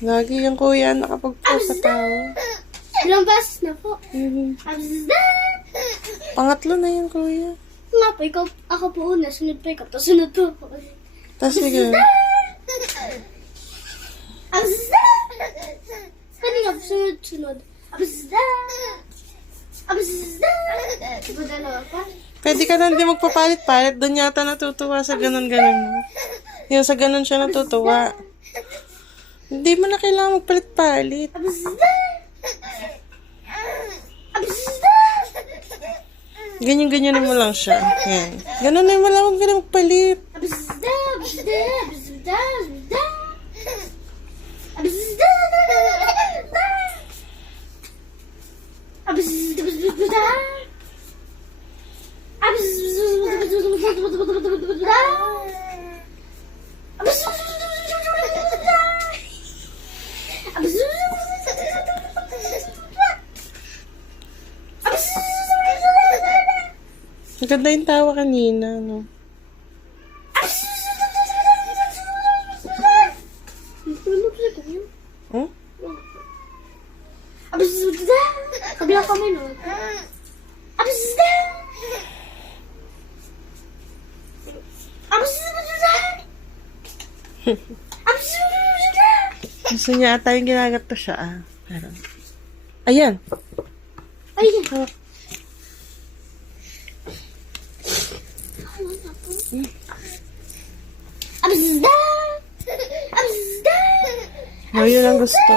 Lagi yung kuya nakapag-post sa tao. Ilang beses na po. Pangatlo na yun, kuya. Nga po, ako po una, sunod pa ikaw, tapos sunod po ako. Tapos sige. Kanina po, sunod. Diba dalawa pa? Pwede ka na hindi magpapalit-palit. Doon yata natutuwa sa ganun-ganun. Yung sa ganun siya natutuwa. Hindi mo na kailangan magpalit-palit. Ganyan-ganyan mo lang siya. Yan. Ganun na mo lang. Huwag ka na magpalit. Maganda yung tawa kanina, no? Hmm? Kabila kami nun. Gusto niya ata yung ginagato siya, ah. Pero, ayan. Ay, Hawak. Oh, yun ang gusto.